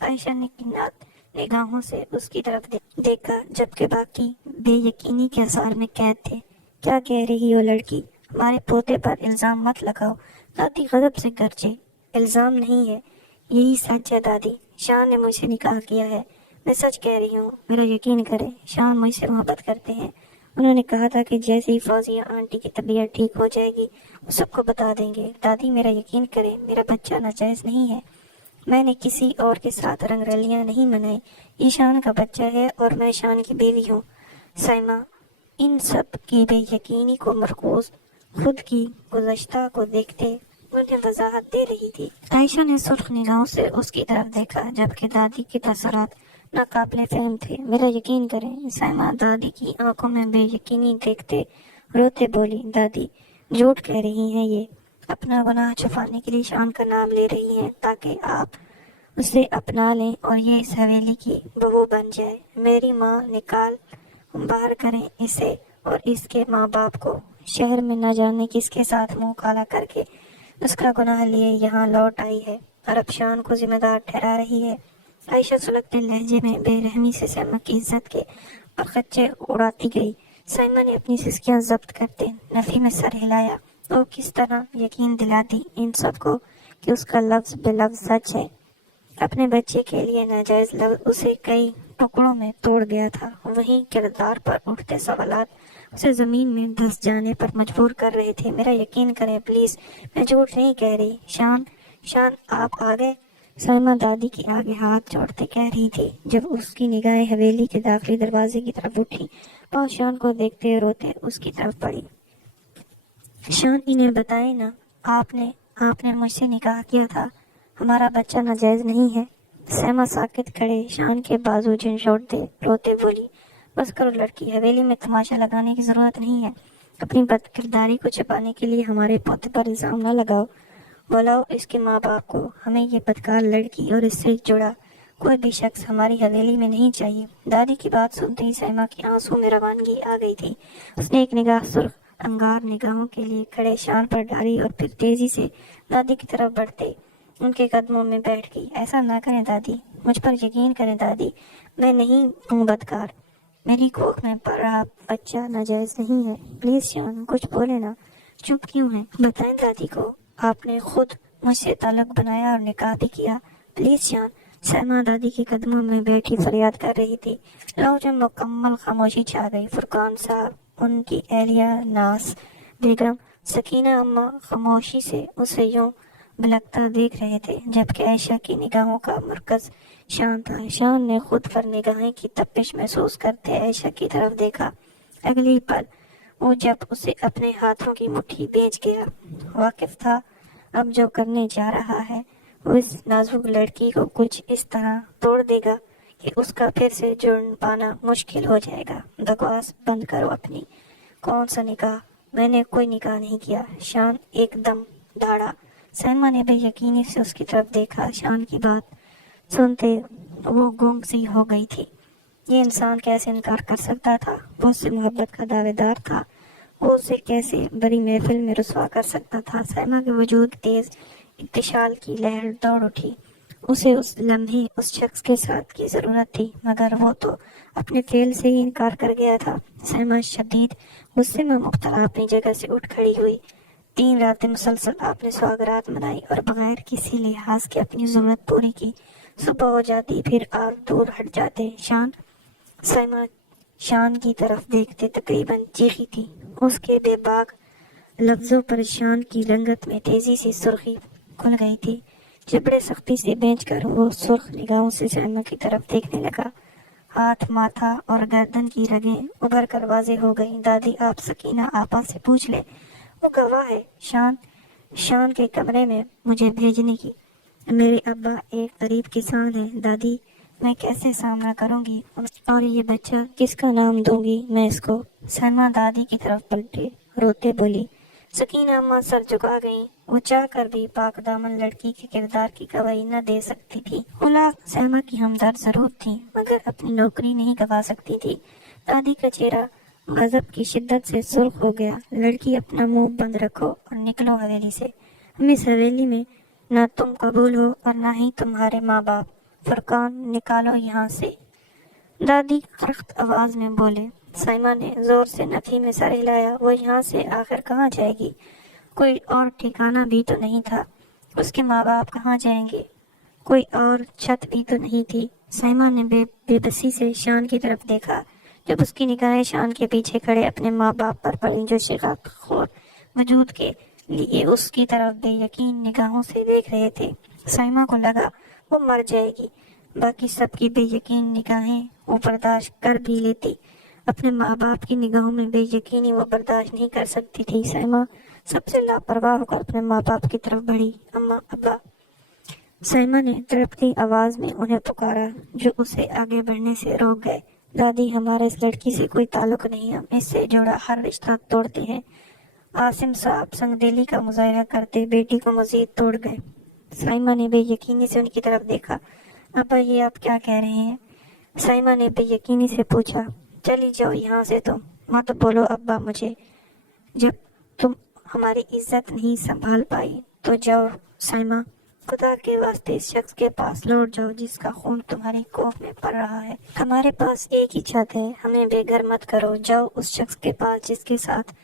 عائشہ نے کنات نگاہوں سے اس کی طرف دیکھا جبکہ باقی بے یقینی کے اثار میں قید تھے۔ کیا کہہ رہی ہو لڑکی؟ ہمارے پوتے پر الزام مت لگاؤ۔ دادی غضب سے گرجے۔ الزام نہیں ہے، یہی سچ ہے دادی۔ شان نے مجھ سے نکاح کیا ہے، میں سچ کہہ رہی ہوں، میرا یقین کریں۔ شان مجھ سے محبت کرتے ہیں۔ انہوں نے کہا تھا کہ جیسے ہی فوزیہ آنٹی کی طبیعت ٹھیک ہو جائے گی وہ سب کو بتا دیں گے۔ دادی میرا یقین کریں، میرا بچہ ناجائز نہیں ہے۔ میں نے کسی اور کے ساتھ رنگ رلیاں نہیں منائی۔ یہ شان کا بچہ ہے اور میں شان کی بیوی ہوں۔ سائمہ ان سب کی بے یقینی کو مرکوز خود کی گزشتہ کو دیکھتے انہیں وضاحت دے رہی تھی۔ عائشہ نے سرخ نگاہوں سے اس کی طرف دیکھا جبکہ دادی کے تاثرات ناقابل فہم تھے۔ میرا یقین کریں۔ سائمہ دادی کی آنکھوں میں بے یقینی دیکھتے روتے بولی۔ دادی جھوٹ کہہ رہی ہیں یہ، اپنا گناہ چھپانے کے لیے شان کا نام لے رہی ہیں تاکہ آپ اسے اپنا لیں اور یہ اس حویلی کی بہو بن جائے۔ میری ماں نکال باہر کریں اسے اور اس کے ماں باپ کو۔ شہر میں نہ جانے کس کے ساتھ منہ کالا کر کے اس کا گناہ لیے یہاں لوٹ آئی ہے اور اب شان کو ذمہ دار ٹھہرا رہی ہے۔ عائشہ سلگتے لہجے میں بے رحمی سے سائمہ کی عزت کے پرخچے اڑاتی گئی۔ سائمہ نے اپنی سسکیاں ضبط کرتے نفی میں سر ہلایا۔ وہ کس طرح یقین دلاتی ان سب کو کہ اس کا لفظ بے لفظ سچ ہے۔ اپنے بچے کے لیے ناجائز لفظ اسے کئی ٹکڑوں میں توڑ گیا تھا۔ وہیں کردار پر اٹھتے سوالات اسے زمین میں دھس جانے پر مجبور کر رہے تھے۔ میرا یقین کریں پلیز، میں جھوٹ نہیں کہہ رہی۔ شان آپ آ گئے؟ سائمہ دادی کے آگے ہاتھ جوڑتے کہہ رہی تھی جب اس کی نگاہیں حویلی کے داخلی دروازے کی طرف اٹھی اور شان کو دیکھتے روتے اس کی طرف پڑی۔ شان انہیں بتائے نا آپ نے مجھ سے نکاح کیا تھا، ہمارا بچہ ناجائز نہیں ہے۔ سیما ساکت کھڑے شان کے بازو جھنجھوڑتے روتے بولی، بس کرو لڑکی، حویلی میں تماشا لگانے کی ضرورت نہیں ہے۔ اپنی بد کرداری کو چھپانے کے لیے ہمارے پوتے پر الزام نہ لگاؤ، بلاؤ اس کے ماں باپ کو۔ ہمیں یہ بدکار لڑکی اور اس سے جڑا کوئی بھی شخص ہماری حویلی میں نہیں چاہیے۔ دادی کی بات سنتے ہی سیما کی آنسوں میں روانگی آ گئی تھی۔ اس نے ایک نگاہ سرخ انگار نگاہوں کے لیے کھڑے شان پر ڈالی اور پھر تیزی سے دادی کی طرف بڑھتے ان کے قدموں میں بیٹھ گئی۔ ایسا نہ کریں دادی، مجھ پر یقین کریں دادی، میں نہیں ہوں بدکار، میری کوکھ میں پل رہا بچہ ناجائز نہیں ہے۔ پلیز شان، کچھ بولے نا، چپ کیوں ہیں؟ بتائیں دادی کو، آپ نے خود مجھ سے تعلق بنایا اور نکاح بھی کیا۔ پلیز شان۔ سیما دادی کے قدموں میں بیٹھی فریاد کر رہی تھی۔ لاؤنج میں مکمل خاموشی چھا گئی۔ فرقان صاحب، ان کی اہلیہ ناز بیگم، سکینہ اماں خاموشی سے اسے یوں بلکتا دیکھ رہے تھے، جبکہ عائشہ کی نگاہوں کا مرکز شان تھا۔ شان نے خود پر نگاہیں کی تپش محسوس کرتے عائشہ کی طرف دیکھا۔ اگلی پل وہ جب اسے اپنے ہاتھوں کی مٹھی بھیج گیا، واقف تھا اب جو کرنے جا رہا ہے وہ اس نازک لڑکی کو کچھ اس طرح توڑ دے گا کہ اس کا پھر سے جڑ پانا مشکل ہو جائے گا۔ بکواس بند کرو اپنی۔ کون سا نکاح؟ میں نے کوئی نکاح نہیں کیا۔ شان ایک دم دھاڑا۔ سیما نے بے یقینی سے اس کی طرف دیکھا۔ شان کی بات سنتے وہ گونگ سی ہو گئی تھی۔ یہ انسان کیسے انکار کر سکتا تھا؟ وہ اس سے محبت کا دعوے دار تھا، وہ اسے کیسے بڑی محفل میں رسوا کر سکتا تھا؟ سیما کے وجود تیز اتصال کی لہر دوڑ اٹھی۔ اسے اس لمحے اس شخص کے ساتھ کی ضرورت تھی، مگر وہ تو اپنے فعل سے ہی انکار کر گیا تھا۔ سیما شدید غصے میں مبتلا اپنی جگہ سے اٹھ کھڑی ہوئی۔ 3 راتیں مسلسل آپ نے سوگرات منائی اور بغیر کسی لحاظ کے اپنی ضرورت پوری کی۔ صبح ہو جاتی، پھر آپ دور ہٹ جاتے۔ شان، سیما شان کی طرف دیکھتے تقریباً چیخی تھی۔ اس کے بے باک لفظوں پر شان کی رنگت میں تیزی سے سرخی کھل گئی تھی۔ جبڑے سختی سے بھیج کر وہ سرخ نگاہوں سے سیما کی طرف دیکھنے لگا۔ ہاتھ، ماتھا اور گردن کی رگیں ابھر کر واضح ہو گئیں۔ دادی، آپ سکینہ آپا سے پوچھ لیں، وہ گواہ ہے۔ شان کے کمرے میں مجھے بھیجنے کی۔ میرے ابا ایک غریب کسان ہیں دادی، میں کیسے سامنا کروں گی اور یہ بچہ کس کا نام دوں گی میں اس کو؟ سیما دادی کی طرف پلٹے روتے بولی۔ سکینہ اماں سر جھکا گئیں۔ وہ چاہ کر بھی پاک دامن لڑکی کے کردار کی گواہی نہ دے سکتی تھی۔ اولاد سیما کی ہمدرد ضرور تھی، مگر اپنی نوکری نہیں گوا سکتی تھی۔ دادی کا چہرہ غضب کی شدت سے سرخ ہو گیا۔ لڑکی، اپنا منہ بند رکھو اور نکلو حویلی سے۔ ہم اس حویلی میں نہ تم قبول ہو اور نہ ہی تمہارے ماں باپ۔ فرقان، نکالو یہاں سے۔ دادی سخت آواز میں بولے۔ سیما نے زور سے نفی میں سر ہلایا۔ وہ یہاں سے آخر کہاں جائے گی؟ کوئی اور ٹھکانہ بھی تو نہیں تھا۔ اس کے ماں باپ کہاں جائیں گے؟ کوئی اور چھت بھی تو نہیں تھی۔ سیما نے بے بسی سے شان کی طرف دیکھا۔ جب اس کی نگاہیں شان کے پیچھے کھڑے اپنے ماں باپ پر پڑیں جو شقاق خور وجود کے لیے اس کی طرف بے یقین نگاہوں سے دیکھ رہے تھے، سیما کو لگا وہ مر جائے گی۔ باقی سب کی بے یقین نگاہیں وہ برداشت کر بھی لیتی، اپنے ماں باپ کی نگاہوں میں بے یقینی وہ برداشت نہیں کر سکتی تھی۔ سیما سب سے لاپرواہ ہو کر اپنے ماں باپ کی طرف بڑھی۔ اماں، ابا۔ سیما نے تڑپتی آواز میں انہیں پکارا، جو اسے آگے بڑھنے سے روک گئے۔ دادی، ہمارا اس لڑکی سے کوئی تعلق نہیں، ہم اس سے جڑا ہر رشتہ توڑتے ہیں۔ عاصم صاحب سنگ دلی کا مظاہرہ کرتے بیٹی کو مزید توڑ گئے۔ سیما نے بے یقینی سے ان کی طرف دیکھا۔ ابا، یہ آپ کیا کہہ رہے ہیں؟ سیما نے بے یقینی سے پوچھا۔ چلی جاؤ یہاں سے، تم مت بولو ابا مجھے۔ جب تم ہماری عزت نہیں سنبھال پائی تو جاؤ سیما، خدا کے واسطے اس شخص کے پاس لوٹ جاؤ جس کا خون تمہاری کوکھ میں پڑ رہا ہے۔ ہمارے پاس ایک ہی چھت ہے، ہمیں بے گھر مت کرو۔ جاؤ اس شخص کے پاس جس کے ساتھ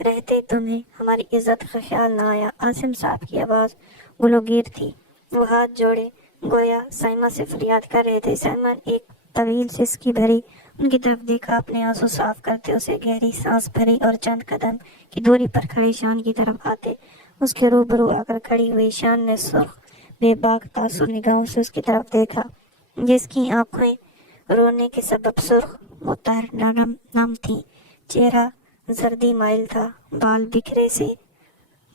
رہتے تمہیں ہماری عزت کا خیال نہ آیا۔ عاصم صاحب کی آواز گلوگیر تھی، وہ ہاتھ جوڑے گویا سیما سے فریاد کر رہے تھے۔ سیما ایک طویل سسکی بھری ان کی طرف دیکھا، اپنے آنسو صاف کرتے اسے گہری سانس بھری اور چند قدم کی دوری پر کھڑے شان کی طرف آتے اس کے روبرو آ کر کھڑی ہوئی۔ شان نے سرخ بے باک تاثر نگاہوں سے اس کی طرف دیکھا، جس کی آنکھیں رونے کے سبب سرخ متحر نم تھی، چہرہ زردی مائل تھا، بال بکھرے سے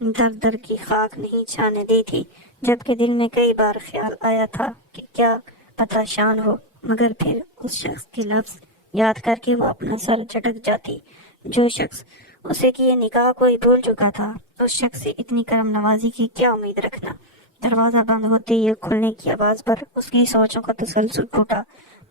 در در کی خاک نہیں چھانے دی تھی، جبکہ دل میں کئی بار خیال آیا تھا کہ کیا پتہ شان ہو، مگر پھر اس شخص کے لفظ یاد کر کے وہ اپنا سر جھٹک جاتی جو شخص اسے کیے نکاح کو ہی بھول چکا تھا۔ اس شخص سے اتنی کرم نوازی کی کیا امید رکھنا۔ دروازہ بند ہوتے ہی کھلنے کی آواز پر اس کی سوچوں کا تسلسل ٹوٹا،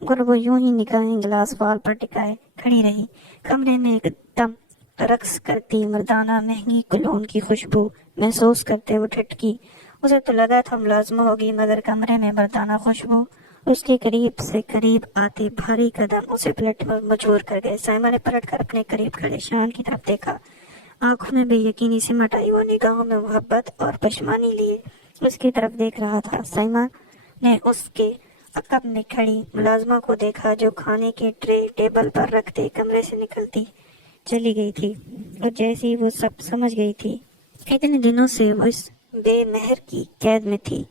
مگر وہ یوں ہی نگاہیں گلاس وال پر ٹکائے کھڑی رہی۔ کمرے میں ایک دم رقص کرتی مردانہ مہنگی کولون کی خوشبو محسوس کرتے وہ ٹھٹکی۔ اسے تو لگا تھا ملازمہ ہوگی، مگر کمرے میں مردانہ خوشبو اس کے قریب سے قریب آتے بھاری قدم اسے پلٹ پر مجبور کر گئے۔ سائمہ نے پلٹ کر اپنے قریب کھڑے شان کی طرف دیکھا، آنکھوں میں بے یقینی سمٹ آئی، وہ نگاہوں میں محبت اور پشمانی لیے اس کی طرف دیکھ رہا تھا۔ سائمہ نے اس کے عقب میں کھڑی ملازمہ کو دیکھا جو کھانے کے ٹرے ٹیبل پر رکھتے کمرے سے نکلتی چلی گئی تھی، اور جیسی وہ سب سمجھ گئی تھی اتنے دنوں سے وہ اس بے مہر کی قید میں تھی،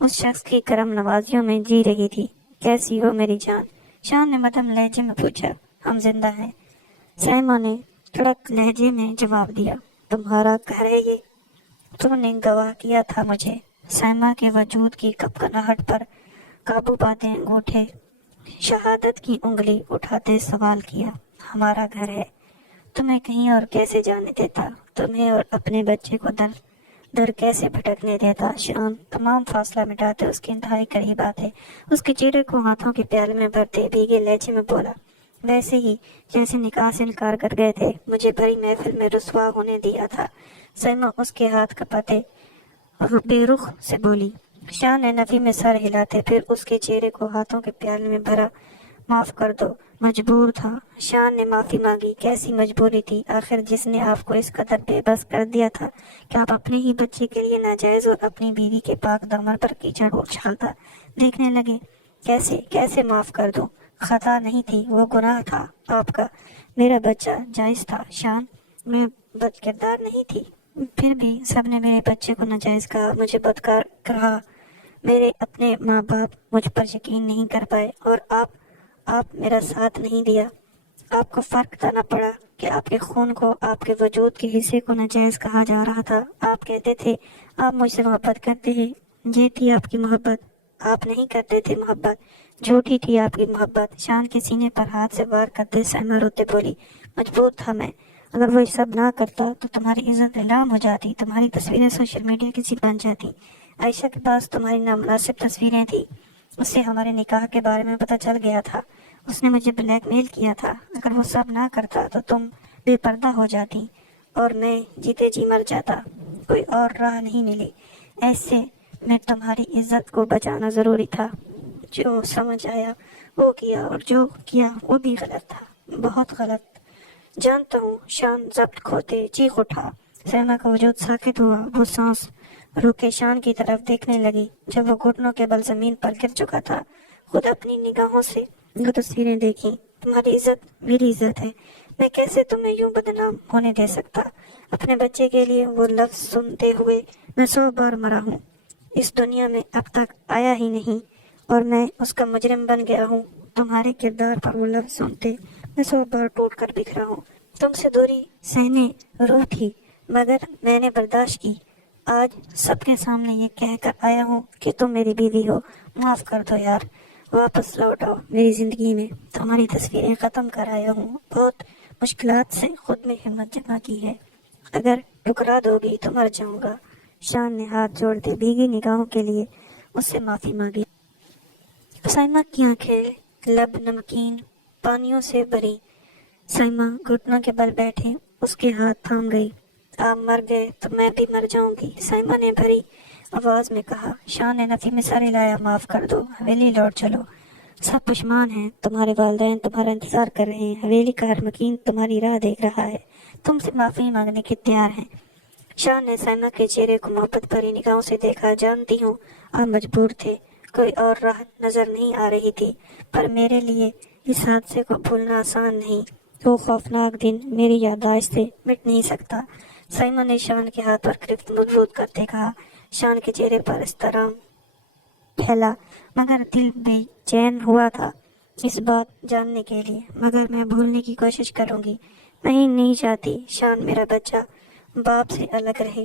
اس شخص کی کرم نوازیوں میں جی رہی تھی۔ کیسی ہو میری جان؟ شان نے مدھم لہجے میں پوچھا۔ ہم زندہ ہیں، سائمہ نے کڑک لہجے میں جواب دیا۔ تمہارا گھر ہے یہ؟ تم نے گواہ کیا تھا مجھے۔ سائمہ کے وجود کی کپکناہٹ پر قابو پاتے انگوٹھے شہادت کی انگلی اٹھاتے سوال کیا۔ ہمارا گھر ہے، تمہیں کہیں اور کیسے جانے دیتا؟ تمہیں اور اپنے بچے کو در در کیسے بھٹکنے دیتا؟ شان تمام فاصلہ مٹاتے اس کے انتہائی قریب آتے اس کے چہرے کو ہاتھوں کے پیالے میں بھرتے بھیگے لہجے میں بولا، ویسے ہی جیسے نکاح سے انکار کر گئے تھے، مجھے بھری محفل میں رسوا ہونے دیا تھا۔ سائمہ اس کے ہاتھ کپاتے بے رخ سے بولی۔ شان نے نفی میں سر ہلاتے پھر اس کے چہرے کو ہاتھوں کے پیالے میں بھرا۔ معاف کر دو، مجبور تھا۔ شان نے معافی مانگی۔ کیسی مجبوری تھی آخر جس نے آپ کو اس قدر بے بس کر دیا تھا کہ آپ اپنے ہی بچے کے لیے ناجائز اور اپنی بیوی کے پاک دامن پر کیچڑ اچھالتا دیکھنے لگے؟ کیسے معاف کر دوں؟ خطا نہیں تھی، وہ گناہ تھا آپ کا۔ میرا بچہ جائز تھا شان، میں بد کردار نہیں تھی۔ پھر بھی سب نے میرے بچے کو ناجائز کہا، مجھے بدکار کہا، میرے اپنے ماں باپ مجھ پر یقین نہیں کر پائے، اور آپ میرا ساتھ نہیں دیا۔ آپ کو فرق بتانا پڑا کہ آپ کے خون کو، آپ کے وجود کے حصے کو ناجائز کہا جا رہا تھا۔ آپ کہتے تھے آپ مجھ سے محبت کرتے ہیں، یہ تھی آپ کی محبت۔ آپ نہیں کرتے تھے محبت، جھوٹی تھی آپ کی محبت۔ شان کے سینے پر ہاتھ سے وار کرتے سائمہ روتے بولی، مجبور تھا میں، اگر وہ یہ سب نہ کرتا تو تمہاری عزت نیلام ہو جاتی، تمہاری تصویریں سوشل میڈیا کی سی بن جاتی۔ عائشہ کے پاس تمہاری نامناسب تصویریں تھی، اس سے ہمارے نکاح کے بارے میں پتہ چل گیا تھا، اس نے مجھے بلیک میل کیا تھا۔ اگر وہ سب نہ کرتا تو تم بے پردہ ہو جاتی اور میں جیتے جی مر جاتا، کوئی اور راہ نہیں ملی۔ ایسے میں تمہاری عزت کو بچانا ضروری تھا۔ جو سمجھ آیا وہ کیا، اور جو کیا وہ بھی غلط تھا، بہت غلط۔ جانتا ہوں۔ شان ضبط کھوتے چیخ اٹھا۔ سائمہ کا وجود ساکت ہوا، وہ سانس روکے شان کی طرف دیکھنے لگی جب وہ گھٹنوں کے بل زمین پر گر چکا تھا۔ خود اپنی نگاہوں سے وہ تصویریں دیکھیں۔ تمہاری عزت میری عزت ہے، میں کیسے تمہیں یوں بدنام ہونے دے سکتا؟ اپنے بچے کے لیے وہ لفظ سنتے ہوئے میں 100 بار مرا ہوں، اس دنیا میں اب تک آیا ہی نہیں، اور میں اس کا مجرم بن گیا ہوں۔ تمہارے کردار پر وہ لفظ سنتے میں 100 بار ٹوٹ کر بکھرا ہوں۔ تم سے دوری سہنے روح تھی، مگر میں نے برداشت کی۔ آج سب کے سامنے یہ کہہ کر آیا ہوں کہ تم میری بیوی ہو۔ معاف کر دو یار، واپس لوٹ آؤ میری زندگی میں۔ تمہاری تصویریں ختم کر آیا ہوں، بہت مشکلات سے خود میں ہمت جمع کی ہے، اگر ٹکرا دو گی تو مر جاؤں گا۔ شان نے ہاتھ جوڑتے بھیگی نگاہوں کے لیے اس سے معافی مانگی۔ سائمہ کی آنکھیں لب نمکین پانیوں سے بھری۔ سائمہ گھٹنوں کے بل بیٹھے اس کے ہاتھ تھام گئی۔ آپ مر گئے تو میں بھی مر جاؤں گی، سائمہ نے بھری آواز میں کہا۔ شان نے نفی میں سر ہلایا۔ معاف کر دو، حویلی لوٹ چلو، سب پشمان ہیں، تمہارے والدین تمہارا انتظار کر رہے ہیں، حویلی کا ہر مکین تمہاری راہ دیکھ رہا ہے، تم سے معافی مانگنے کے تیار ہیں۔ شان نے سائمہ کے چہرے کو محبت بھری نگاہوں سے دیکھا۔ جانتی ہوں آپ مجبور تھے، کوئی اور راہ نظر نہیں آ رہی تھی، پر میرے لیے اس حادثے کو بھولنا آسان نہیں، وہ خوفناک دن میری یادداشت سے مٹ نہیں سکتا۔ سائمہ نے شان کے ہاتھ پر گرفت مضبوط کرتے کہا۔ شان کے چہرے پر احترام پھیلا، مگر دل بے چین ہوا تھا اس بات جاننے کے لیے۔ مگر میں بھولنے کی کوشش کروں گی، میں نہیں چاہتی شان میرا بچہ باپ سے الگ رہے۔